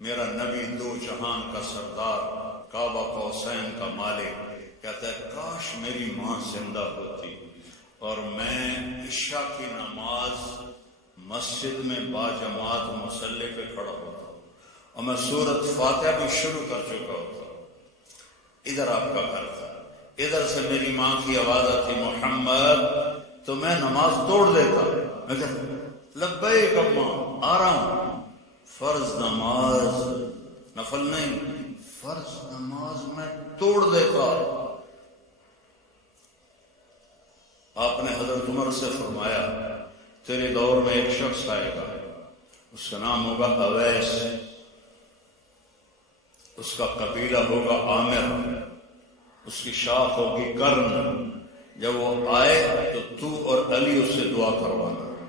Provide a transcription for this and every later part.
میرا نبی دو جہان کا سردار، کعبہ قوسین کا مالک، کہتا ہے کاش میری ماں زندہ ہوتی اور میں عشاء کی نماز مسجد میں باجماعت مصلی پہ کھڑا ہوتا اور میں سورۃ فاتحہ بھی شروع کر چکا ہوتا۔ ادھر آپ کا گھر تھا، ادھر سے میری ماں کی آواز آتی محمد، تو میں نماز توڑ دیتا، میں کہتا لبیک اماں، آ رہا ہوں۔ فرض نماز، نفل نہیں، فرض نماز میں توڑ دیتا۔ آپ نے حضرت عمر سے فرمایا تیرے دور میں ایک شخص آئے گا، اس کا نام ہوگا اویس، اس کا قبیلہ ہوگا عامر، اس کی شاخ ہوگی کرن۔ جب وہ آئے تو تو اور علی اس سے دعا کروانا۔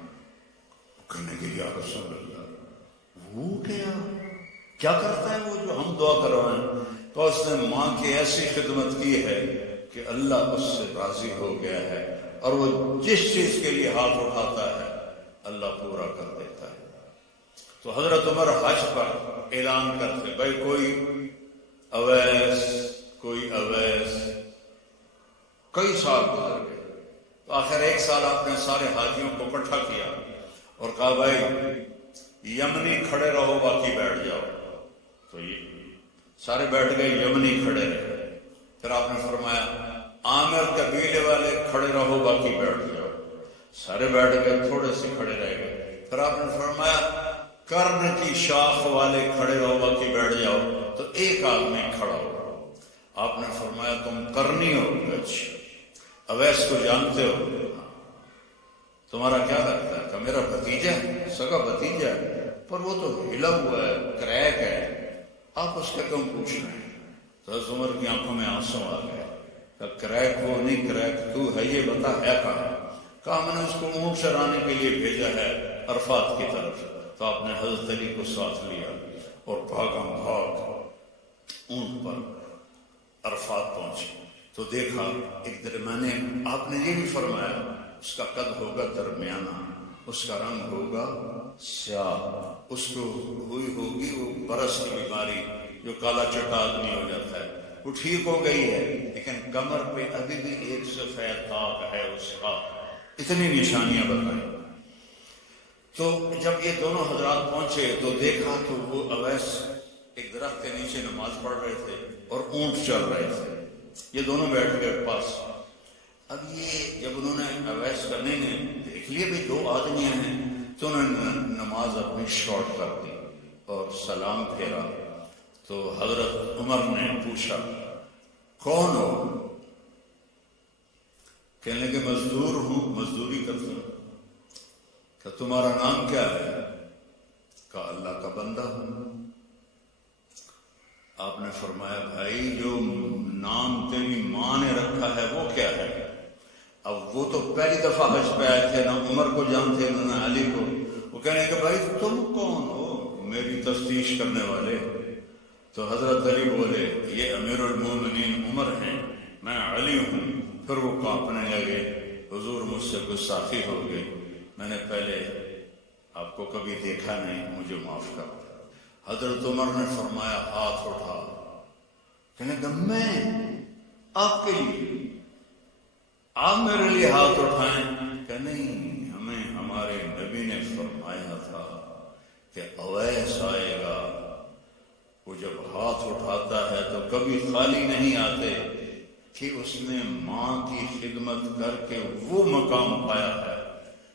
کہنے کے یا رسول اللہ، وہ کیا کرتا ہے وہ جو ہم دعا کروائیں؟ تو اس نے ماں کی ایسی خدمت کی ہے کہ اللہ اس سے راضی ہو گیا ہے، اور وہ جس چیز کے لیے ہاتھ اٹھاتا ہے اللہ پورا کر دیتا ہے۔ تو حضرت عمر حج پر اعلان کرتے بھائی کوئی اویس، کوئی اویس۔ کئی سال گزر گئے، تو آخر ایک سال آپ نے سارے حاجیوں کو اکٹھا کیا اور کہا بھائی یمنی کھڑے رہو باقی بیٹھ جاؤ۔ تو یہ سارے بیٹھ گئے، یمنی کھڑے رہے۔ پھر آپ نے فرمایا عامر قبیلے والے کھڑے رہو باقی بیٹھ جاؤ۔ سارے بیٹھ گئے، تھوڑے سے کھڑے رہ گئے۔ پھر آپ نے فرمایا کرن کی شاخ والے کھڑے رہو باقی بیٹھ جاؤ۔ تو ایک آدمی کھڑا ہو۔ آپ نے فرمایا تم کرنی ہو؟ اچھا، اویس کو جانتے ہو؟ تمہارا کیا لگتا ہے؟ کہ میرا بھتیجا ہے، سگا بھتیجا ہے، پر وہ تو ہلا ہوا ہے، کریک ہے، آپ اس کا کیوں پوچھ رہے ہیں؟ تو حضرت عمر کی آنکھوں میں آنسو آ گئے۔ کہ کریک وہ نہیں، کریک تو ہے، یہ بتا ہے کہاں؟ کہا میں نے اس کو اونٹ چرانے کے لیے بھیجا ہے عرفات کی طرف۔ تو آپ نے حضرت علی کو ساتھ لیا اور بھاگم بھاگ اونٹ پر عرفات پہنچے۔ تو دیکھا ایک درمیانے، آپ نے یہ بھی فرمایا اس کا قد ہوگا درمیانہ، اس کا رنگ ہوگا سیاہ، اس کو ہوئی ہوگی وہ برس کی بیماری جو کالا چٹا آدمی ہو جاتا ہے، وہ ٹھیک ہو گئی ہے، لیکن کمر پہ ابھی بھی ایک سفید داغ ہے اس کا۔ اتنی نشانیاں بتائیں۔ تو جب یہ دونوں حضرات پہنچے تو دیکھا تو وہ اویس ایک درخت کے نیچے نماز پڑھ رہے تھے اور اونٹ چل رہے تھے، یہ دونوں بیٹھ گئے پاس۔ اب یہ جب انہوں نے اویس کرنے نے دیکھ لیے بھی دو آدمی ہیں، تو انہوں نے نماز اپنی شارٹ کر دی اور سلام پھیرا۔ تو حضرت عمر نے پوچھا کون ہو؟ کہنے لگے مزدور ہوں، مزدوری کرتا ہوں۔ کہ تمہارا نام کیا ہے؟ کہا اللہ کا بندہ ہوں۔ آپ نے فرمایا بھائی جو نام تیری ماں نے رکھا ہے وہ کیا ہے؟ اب وہ تو پہلی دفعہ حج پہ آئے تھے، نہ عمر کو جانتے نہ علی کو۔ وہ کہنے کہ بھائی تم کون ہو میری تفتیش کرنے والے؟ تو حضرت علی بولے یہ امیر المومنین عمر ہیں، میں علی ہوں۔ پھر وہ کانپنے لگے، حضور مجھ سے گستاخی ہو گئی، میں نے پہلے آپ کو کبھی دیکھا نہیں، مجھے معاف کر۔ حضرت عمر نے فرمایا ہاتھ اٹھا۔ کہنے کہ میں آپ کے لیے، آپ میرے لیے ہاتھ اٹھائیں؟ کہ نہیں، ہمیں ہمارے نبی نے فرمایا تھا کہ اویس آئے گا، وہ جب ہاتھ اٹھاتا ہے تو کبھی خالی نہیں آتے، کہ اس نے ماں کی خدمت کر کے وہ مقام پایا ہے،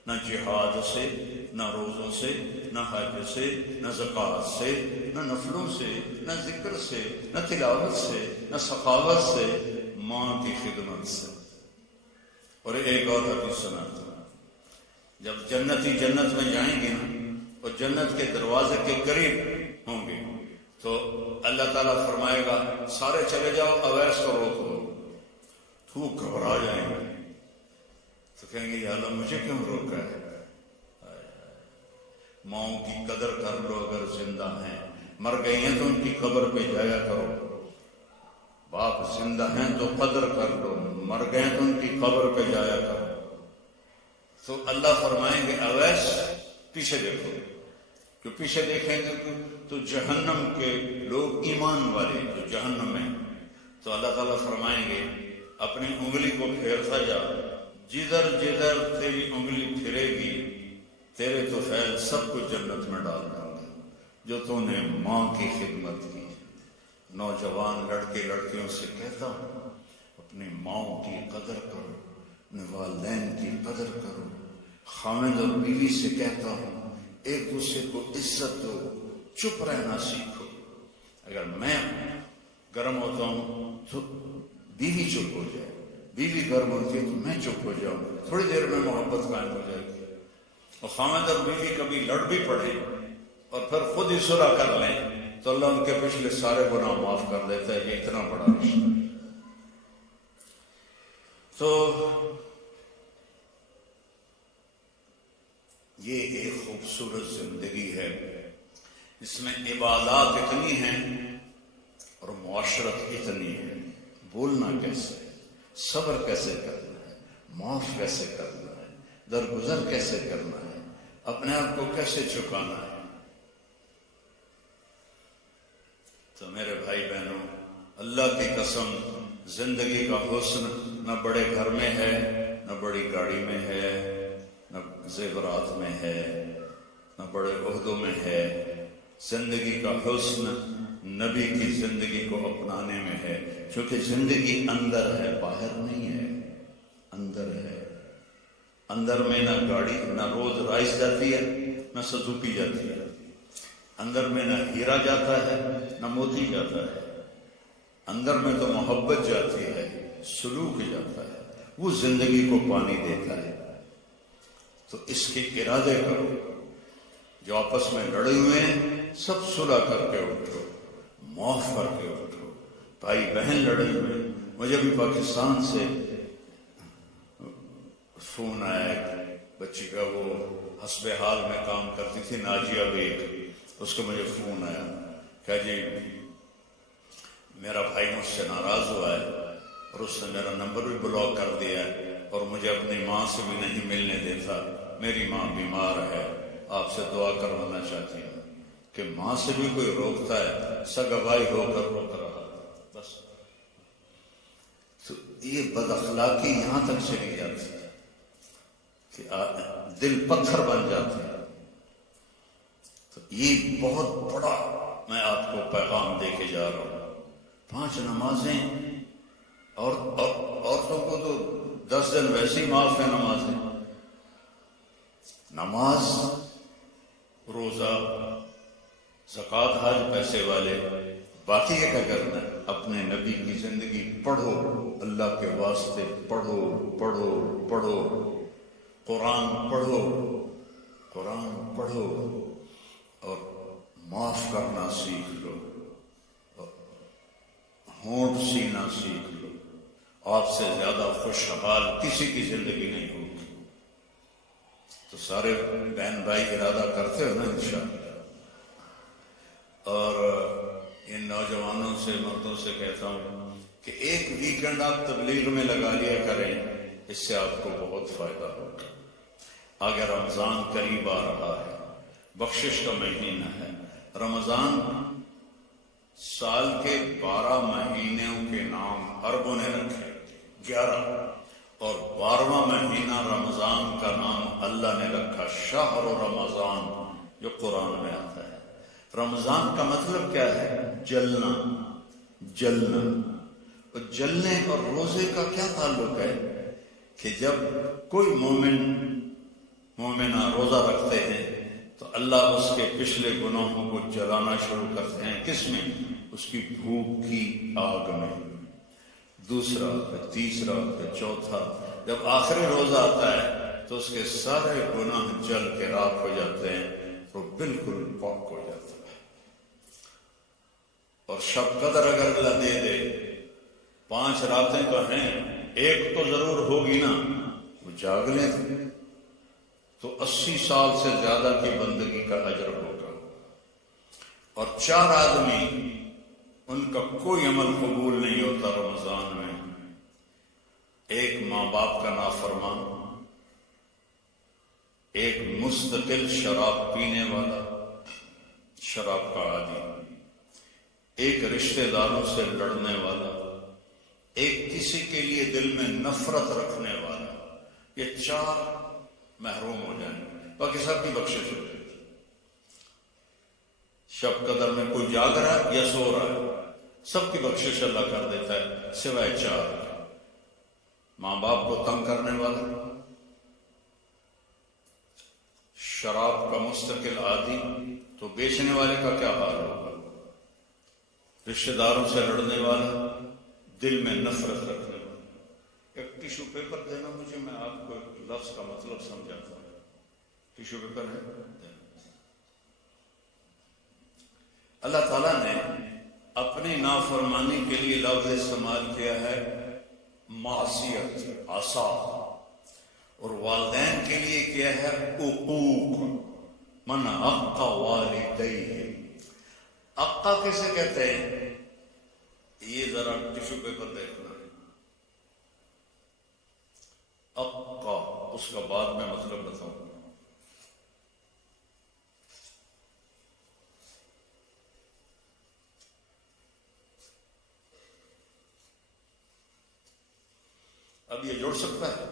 نہ جہاد سے، نہ روزوں سے، نہ حج سے، نہ زکوٰۃ سے، نہ نفلوں سے، نہ ذکر سے، نہ تلاوت سے، نہ سخاوت سے، ماں کی خدمت سے۔ اور ایک اور حدیث سناتا ہوں، جب جنتی جنت میں جائیں گے نا اور جنت کے دروازے کے قریب ہوں گے تو اللہ تعالیٰ فرمائے گا سارے چلے جاؤ، اویس کو روک دو۔ تو وہ گھبرا جائیں گے، تو کہیں گے یا اللہ مجھے کیوں روکا ہے؟ ماؤں کی قدر کر لو اگر زندہ ہیں، مر گئی ہیں تو ان کی قبر پہ جایا کرو۔ باپ زندہ ہیں تو قدر کر لو، مر گئے تو ان کی قبر پہ جایا کرو۔ تو اللہ فرمائیں گے اویس پیچھے دیکھو، جو پیچھے دیکھیں گے تو جہنم کے لوگ ایمان والے جو جہنم میں، تو اللہ تعالیٰ فرمائیں گے اپنی انگلی کو پھیرتا جا، جدھر جدھر تیری انگلی پھرے گی تیرے تو فیل سب کو جنت میں ڈال دوں گا، جو تو نے ماں کی خدمت کی۔ نوجوان لڑکے لڑکیوں سے کہتا ہوں اپنی ماؤں کی قدر کرو، اپنے والدین کی قدر کرو۔ خامد اور بیوی سے کہتا ہوں ایک دوسرے کو عزت دو، چپ رہنا سیکھو۔ اگر میں گرم ہوتا ہوں تو بیوی چپ ہو جائے، بیوی گرم ہوتی ہے تو میں چپ ہو جاؤں، تھوڑی دیر میں محبت قائم ہو جائے گی۔ اور خامد اور بیوی کبھی لڑ بھی پڑے اور پھر خود ہی صلح کر لیں تو اللہ ان کے پچھلے سارے گناہ معاف کر دیتا ہے۔ یہ اتنا بڑا رشتہ ہے۔ تو یہ ایک خوبصورت زندگی ہے، اس میں عبادات اتنی ہیں اور معاشرت اتنی ہے۔ بولنا کیسے، صبر کیسے کرنا ہے، معاف کیسے کرنا ہے، درگزر کیسے کرنا ہے، اپنے آپ کو کیسے چکانا ہے۔ تو میرے بھائی بہنوں، اللہ کی قسم زندگی کا حسن نہ بڑے گھر میں ہے، نہ بڑی گاڑی میں ہے، نہ زیورات میں ہے، نہ بڑے عہدوں میں ہے۔ زندگی کا حسن نبی کی زندگی کو اپنانے میں ہے، کیونکہ زندگی اندر ہے، باہر نہیں ہے، اندر ہے۔ اندر میں نہ گاڑی، نہ روز رائس جاتی ہے، نہ سزوکی جاتی ہے۔ اندر میں نہ ہیرا جاتا ہے، نہ موتی جاتا ہے۔ اندر میں تو محبت جاتی ہے، سلوک جاتا ہے، وہ زندگی کو پانی دیتا ہے۔ تو اس کے ارادے کرو، جو آپس میں لڑے ہوئے ہیں سب صلح کر کے اٹھو، معاف کر کے اٹھو۔ بھائی بہن لڑے ہوئے، مجھے بھی پاکستان سے فون آیا، بچی کا، وہ حسب حال میں کام کرتی تھی، ناجیہ بیگ، اس کو مجھے فون آیا کہ جی میرا بھائی مجھ سے ناراض ہوا ہے اور اس نے میرا نمبر بھی بلاک کر دیا ہے اور مجھے اپنی ماں سے بھی نہیں ملنے دیتا، میری ماں بیمار ہے، آپ سے دعا کروانا چاہتی ہوں۔ کہ ماں سے بھی کوئی روکتا ہے، سگا بھائی ہو کر روک رہا بس۔ تو یہ بد اخلاقی یہاں تک چلی جاتی ہے کہ دل پتھر بن جاتے ہیں۔ تو یہ بہت بڑا میں آپ کو پیغام دے کے جا رہا ہوں۔ 5 نمازیں، اور عورتوں کو تو 10 دن ویسے ہی معاف ہے نمازیں، نماز، روزہ، زکوٰۃ، حج، پیسے والے، باقی یہ کیا کرنا ہے؟ اپنے نبی کی زندگی پڑھو، اللہ کے واسطے پڑھو پڑھو پڑھو، قرآن پڑھو، قرآن پڑھو، اور معاف کرنا سیکھ لو، ہونٹ سینا سیکھ لو۔ آپ سے زیادہ خوشحال کسی کی زندگی نہیں ہوگی۔ تو سارے بہن بھائی ارادہ کرتے ہو نا انشاءاللہ۔ اور ان نوجوانوں سے، مردوں سے کہتا ہوں کہ ایک ویکنڈ آپ تبلیغ میں لگا لیا کریں، اس سے آپ کو بہت فائدہ ہوگا۔ آگے رمضان قریب آ رہا ہے، بخشش کا مہینہ ہے۔ رمضان سال کے 12 مہینوں کے نام عربوں نے رکھے، 11، اور 12واں مہینہ رمضان کا نام اللہ نے رکھا شہر رمضان، جو قرآن میں آتا ہے۔ رمضان کا مطلب کیا ہے؟ جلنا، جلنا۔ اور جلنے اور روزے کا کیا تعلق ہے؟ کہ جب کوئی مومنہ روزہ رکھتے ہیں تو اللہ اس کے پچھلے گناہوں کو جلانا شروع کرتے ہیں۔ کس میں؟ اس کی بھوک کی آگ میں۔ دوسرا، پھر تیسرا، پھر چوتھا، جب آخری روزہ آتا ہے تو اس کے سارے گناہ جل کے راکھ ہو جاتے ہیں، وہ بالکل پاک ہو جاتا ہے۔ اور شب قدر اگر اللہ دے دے، 5 راتیں تو ہیں، ایک تو ضرور ہوگی نا، وہ جاگ لیں تو 80 سال سے زیادہ کی بندگی کا اجر ہوگا۔ اور 4 آدمی، ان کا کوئی عمل قبول نہیں ہوتا رمضان میں۔ ایک ماں باپ کا نافرمان، ایک مستقل شراب پینے والا، شراب کا عادی، ایک رشتہ داروں سے لڑنے والا، ایک کسی کے لیے دل میں نفرت رکھنے والا، یہ چار محروم ہو جائیں، باقی سب کی بخشش ہو جائے گی۔ شب قدر میں کوئی جاگ رہا ہے یا سو رہا ہے، سب کی بخشش اللہ کر دیتا ہے سوائے چار: ماں باپ کو تنگ کرنے والا، شراب کا مستقل عادی، تو بیچنے والے کا کیا حال ہوگا، رشتہ داروں سے لڑنے والا، دل میں نفرت رکھنے والا۔ ایک ٹیشو پیپر دینا مجھے، میں آپ کو ایک لفظ کا مطلب سمجھاتا ہوں۔ ٹیشو پیپر ہے، اللہ تعالیٰ نے اپنی نافرمانی کے لیے لفظ استعمال کیا ہے معصیت، عصا، اور والدین کے لیے کیا ہے عقوق، من عق والدیہ۔ عقا کیسے کہتے ہیں؟ یہ ذرا ٹیشو پیپر دیکھنا، عقا، اس کا بعد میں مطلب بتاؤں۔ اب یہ جڑ سکتا ہے؟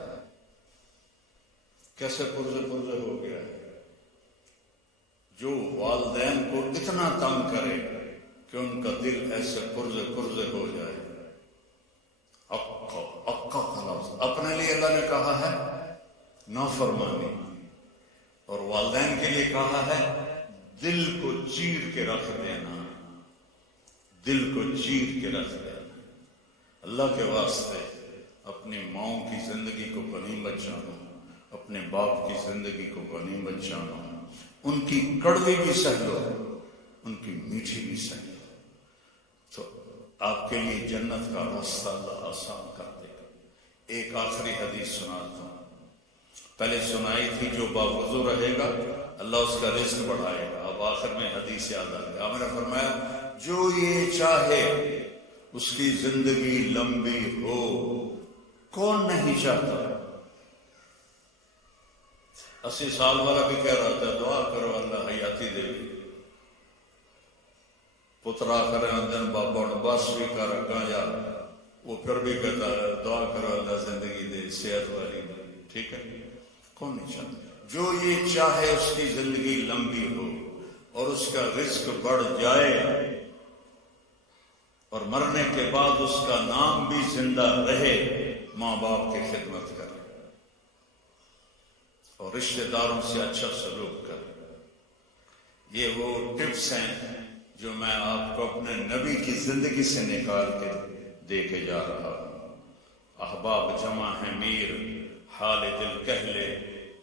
کیسے پرزے پرزے ہو گیا ہے؟ جو والدین کو اتنا تنگ کرے کہ ان کا دل ایسے پرزے پرزے ہو جائے۔ اقا کا لفظ اپنے لیے اللہ نے کہا ہے نافرمانی، اور والدین کے لیے کہا ہے دل کو چیر کے رکھ دینا، دل کو چیر کے رکھ دینا۔ اللہ کے واسطے اپنی ماؤں کی زندگی کو غنیمت جانو، اپنے باپ کی زندگی کو غنیمت جانو، ان کی کڑوی بھی سہ لو، ان کی میٹھی بھی سہ لو، تو آپ کے لیے جنت کا راستہ اللہ آسان کر دے گا۔ ایک آخری حدیث سناتا ہوں، پہلے سنائی تھی، جو باوضو رہے گا اللہ اس کا رزق بڑھائے گا، اب آخر میں حدیث یاد آ گئی۔ آپ نے فرمایا جو یہ چاہے اس کی زندگی لمبی ہو، کون نہیں چاہتا؟ 80 سال والا بھی کہہ رہا تھا دعا کرو اللہ حیاتی دے، پترا کرے اندن بابا بس بھی کر گا، یا وہ پھر بھی کہتا ہے دعا کرو اللہ زندگی دے، صحت والی دے، ٹھیک ہے؟ کون نہیں چاہتا؟ جو یہ چاہے اس کی زندگی لمبی ہو اور اس کا رزق بڑھ جائے اور مرنے کے بعد اس کا نام بھی زندہ رہے، ماں باپ کی خدمت کرے اور رشتہ داروں سے اچھا سلوک کرے۔ یہ وہ ٹپس ہیں جو میں آپ کو اپنے نبی کی زندگی سے نکال کے دے کے جا رہا ہوں۔ احباب جمع ہے میر، حال دل کہہ لے،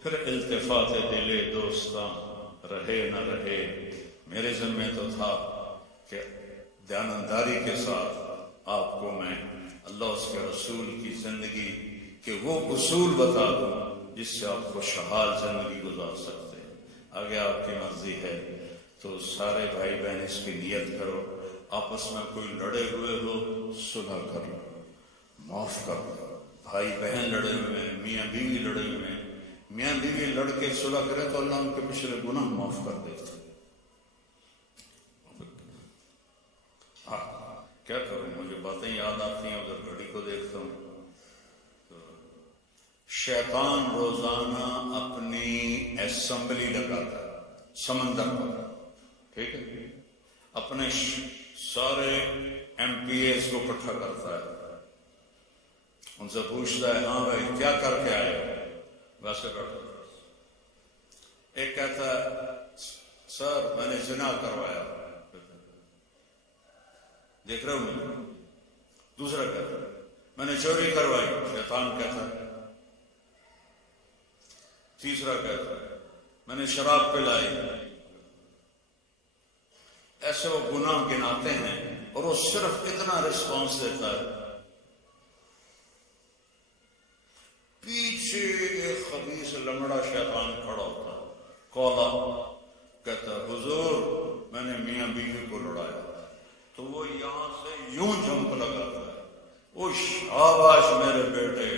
پھر التفات دل دوستاں رہے نہ رہے۔ میرے ذمہ تو تھا کہ دیانتداری کے ساتھ آپ کو میں اللہ اس کے رسول کی زندگی کے وہ اصول بتا دوں جس سے آپ خوشحال زندگی گزار سکتے ہیں۔ آگے آپ کی مرضی ہے تو سارے بھائی بہن اس کی نیت کرو، آپس میں کوئی لڑے ہوئے ہو صلح کر لو، معاف کر لو۔ بھائی بہن لڑے ہوئے ہیں، میاں بیوی لڑے ہوئے ہیں، میاں بیوی لڑ کے صلح کرے تو اللہ ان کے پچھلے گناہ معاف کر دیتا ہے۔ کیا کروں، مجھے باتیں یاد آتی ہیں، اگر گھڑی کو دیکھتا ہوں۔ شیطان روزانہ اپنی اسمبلی لگاتا ہے سمندر پر، ٹھیک ہے، اپنے سارے ایم پی ایز کو اکٹھا کرتا ہے، ان سے پوچھتا ہے ہاں بھائی کیا کر کے آئے؟ ویسے کرتا ہے۔ ایک کہتا ہے سر میں نے زنا کروایا، دیکھ رہے ہوں۔ دوسرا کہتا ہے میں نے چوری کروائی، شیطان کہتا ہے۔ تیسرا کہتا ہے میں نے شراب پلائی۔ ایسے وہ گناہ گناتے ہیں اور وہ صرف اتنا رسپانس دیتا ہے، پیچھے ایک خبیث لنگڑا شیطان کھڑا ہوتا ہے، کولا، کہتا ہے حضور میں نے میاں بیوی کو لڑایا، تو وہ یہاں سے یوں جھمک لگاتا ہے، وہ شاباش میرے بیٹے،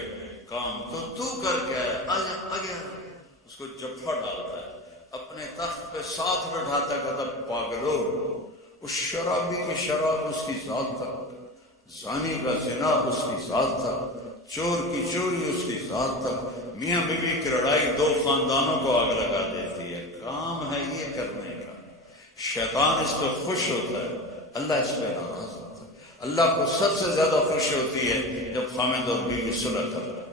کام تو کر کے آیا، آ گیا، اس کو جفا ڈالتا ہے۔ اپنے تخت پہ ساتھ بٹھاتا کہتا پاگلو، اس شرابی کی شراب اس کی ذات تھا، زانی کا زنا اس کی ذات تھا، چور کی چوری اس کی ذات تھا، میاں بیوی کی لڑائی دو خاندانوں کو آگ لگا دیتی ہے، کام ہے یہ کرنے کا۔ شیطان اس پہ خوش ہوتا ہے، اللہ اس پہ ناراض ہوتا ہے۔ اللہ کو سب سے زیادہ خوش ہوتی ہے جب خامد اور بیوی صلح کر رہا ہے،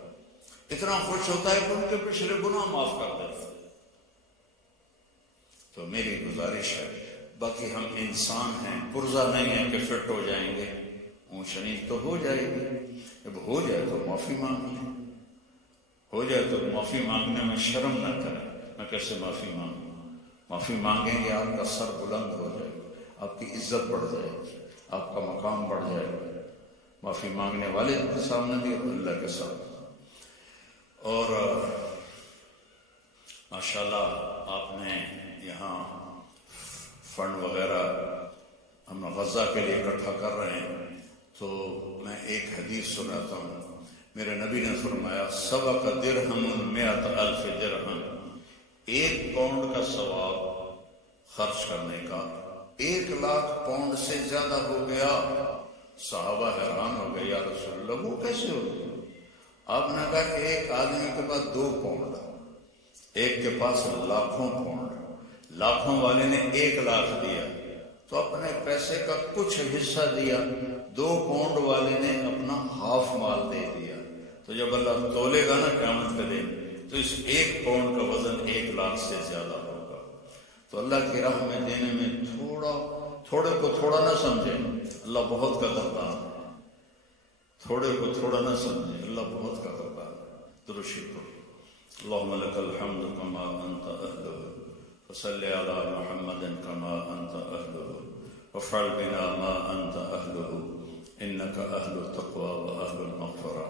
اتنا خوش ہوتا ہے کہ ان کے پچھلے گناہ معاف کر دیتا ہے۔ تو میری گزارش ہے، باقی ہم انسان ہیں، پرزہ نہیں ہے کہ فٹ ہو جائیں گے، اونچ نیچ تو ہو جائے گی، جب ہو جائے تو معافی مانگ لیں، ہو جائے تو معافی مانگنے میں شرم نہ کریں۔ میں کیسے معافی مانگوں؟ معافی مانگیں گے آپ کا سر بلند ہو جائے گا، آپ کی عزت بڑھ جائے گی، آپ کا مقام بڑھ جائے گا، معافی مانگنے والے کے سامنے بھی اور اللہ کے سامنے۔ اور ماشاءاللہ آپ نے یہاں فنڈ وغیرہ ہم غزہ کے لیے اکٹھا کر رہے ہیں، تو میں ایک حدیث سناتا ہوں۔ میرے نبی نے فرمایا سبق درہم 100,000 درہم، 1 پاؤنڈ کا ثواب خرچ کرنے کا 1,00,000 پاؤنڈ سے زیادہ ہو گیا۔ صحابہ حیران ہو گئے، یا رسول اللہ وہ کیسے ہو گیا؟ آپ نے کہا کہ ایک آدمی کے پاس 2 پاؤنڈ، ایک کے پاس لاکھوں پاؤنڈ، لاکھوں والے نے 1,00,000 دیا تو اپنے پیسے کا کچھ حصہ دیا، 2 پاؤنڈ والے نے اپنا ہاف مال دے دیا۔ تو جب اللہ تولے گا نا قیامت کے دن تو اس 1 پاؤنڈ کا وزن 1,00,000 سے زیادہ ہوگا۔ تو اللہ کی راہ میں دینے میں تھوڑے کو تھوڑا نہ سمجھیں، اللہ بہت قدردان ہے۔ تھوڑے کو تھوڑا نہ سمجھیں، اللہ بہت قدردان ہے۔ درود شریف پڑھو۔ اللهم لك الحمد كما أنت أهله وصل على محمد كما أنت أهله وافعل بنا ما أنت أهله إنك أهل التقوى وأهل المغفرة۔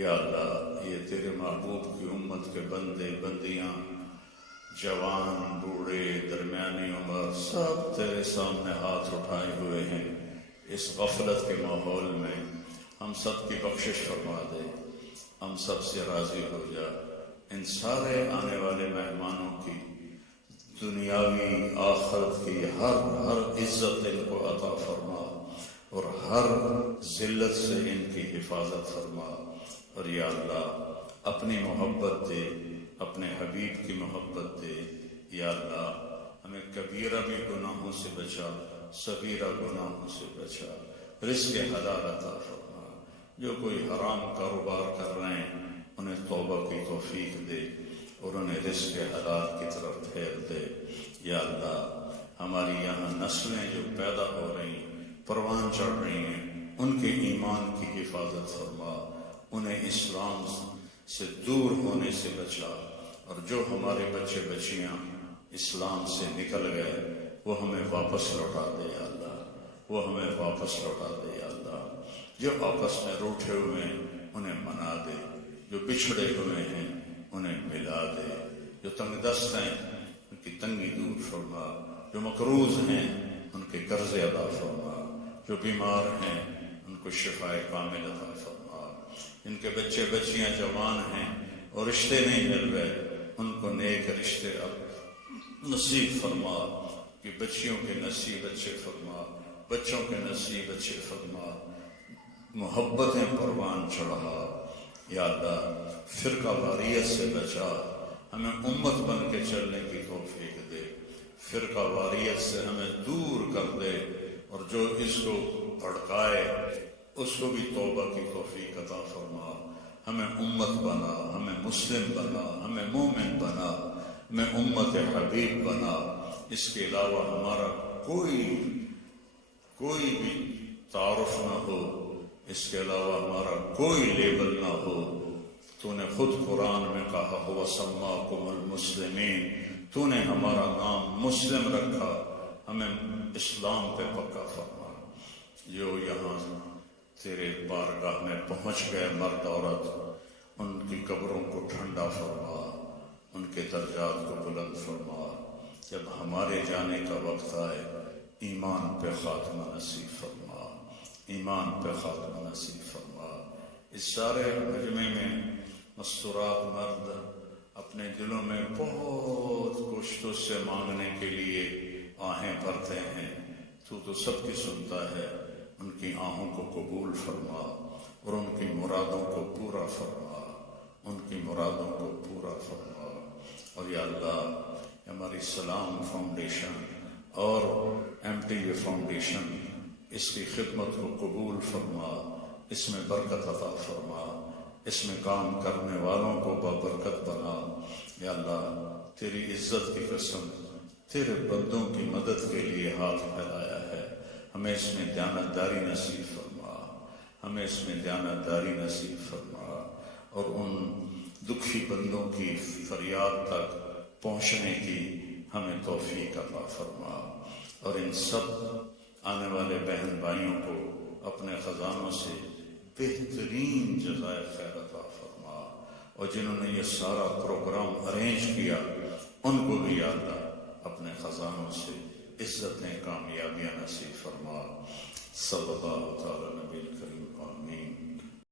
یا اللہ یہ تیرے محبوب کی امت کے بندے بندیاں، جوان بوڑھے درمیانی عمر، سب تیرے سامنے ہاتھ اٹھائے ہوئے ہیں۔ اس غفلت کے ماحول میں ہم سب کی بخشش فرما دے، ہم سب سے راضی ہو جا۔ ان سارے آنے والے مہمانوں کی دنیاوی آخرت کی ہر عزت ان کو عطا فرما، اور ہر ذلت سے ان کی حفاظت فرما۔ اور یا اللہ اپنی محبت دے، اپنے حبیب کی محبت دے۔ یا اللہ ہمیں کبیرہ بھی گناہوں سے بچا، صغیرہ گناہوں سے بچا، رزق حلال عطا فرما۔ جو کوئی حرام کاروبار کر رہے ہیں انہیں توبہ کی توفیق دے اور انہیں رزق حلال کی طرف پھیر دے۔ یا اللہ ہماری یہاں نسلیں جو پیدا ہو رہی ہیں، پروان چڑھ رہی ہیں، ان کے ایمان کی حفاظت فرما، انہیں اسلام سے دور ہونے سے بچا، اور جو ہمارے بچے بچیاں اسلام سے نکل گئے وہ ہمیں واپس لوٹا دے یا اللہ، وہ ہمیں واپس لوٹا دے یا اللہ۔ جو آپس میں روٹھے ہوئے ہیں انہیں منا دے، جو بچھڑے ہوئے ہیں انہیں ملا دے، جو تنگ دست ہیں ان کی تنگی دور فرما، جو مقروض ہیں ان کے قرض ادا فرما، جو بیمار ہیں ان کو شفائے کامل عطا فرما، ان کے بچے بچیاں جوان ہیں اور رشتے نہیں مل رہے ان کو نیک رشتے نصیب فرما، کہ بچیوں کے نصیب اچھے فرما، بچوں کے نصیب اچھے فرما، محبتیں پروان چڑھا۔ یا اللہ فرقہ واریت سے بچا، ہمیں امت بن کے چلنے کی توفیق دے، فرقہ واریت سے ہمیں دور کر دے، اور جو اس کو بھڑکائے اس کو بھی توبہ کی توفیق عطا فرما۔ ہمیں امت بنا، ہمیں مسلم بنا، ہمیں مومن بنا، ہمیں امت حبیب بنا۔ اس کے علاوہ ہمارا کوئی بھی تعارف نہ ہو، اس کے علاوہ ہمارا کوئی لیبل نہ ہو۔ تو نے خود قرآن میں کہا هو سماکم المسلمین، تو نے ہمارا نام مسلم رکھا، ہمیں اسلام پہ پکا فرما۔ جو یہاں تیرے بارگاہ میں پہنچ گئے مرد عورت، ان کی قبروں کو ٹھنڈا فرما، ان کے درجات کو بلند فرما۔ جب ہمارے جانے کا وقت آئے ایمان پہ خاتمہ نصیب فرما، ایمان پہ خاتمہ نصیب فرما۔ اس سارے مجمع میں مستورات مرد اپنے دلوں میں بہت کچھ تجھ سے مانگنے کے لیے آہیں بھرتے ہیں، تو سب کی سنتا ہے، ان کی آہوں کو قبول فرما اور ان کی مرادوں کو پورا فرما، ان کی مرادوں کو پورا فرما۔ اور یا اللہ ہماری سلام فاؤنڈیشن اور MTA فاؤنڈیشن، اس کی خدمت کو قبول فرما، اس میں برکت عطا فرما، اس میں کام کرنے والوں کو بابرکت بنا۔ یا اللہ تیری عزت کی قسم، تیرے بندوں کی مدد کے لیے ہاتھ پھیلایا ہے، ہمیں اس میں دیانتداری نصیب فرما، ہمیں اس میں دیانتداری نصیب فرما، اور ان دکھی بندوں کی فریاد تک پہنچنے کی ہمیں توفیق عطا فرما، اور ان سب آنے والے بہن بھائیوں کو اپنے خزانوں سے بہترین جزائے خیر عطا فرما، اور جنہوں نے یہ سارا پروگرام ارینج کیا ان کو بھی یا اللہ اپنے خزانوں سے عزتیں، کامیابیاں نصیب فرما۔ صلی اللہ تعالی نبی کریم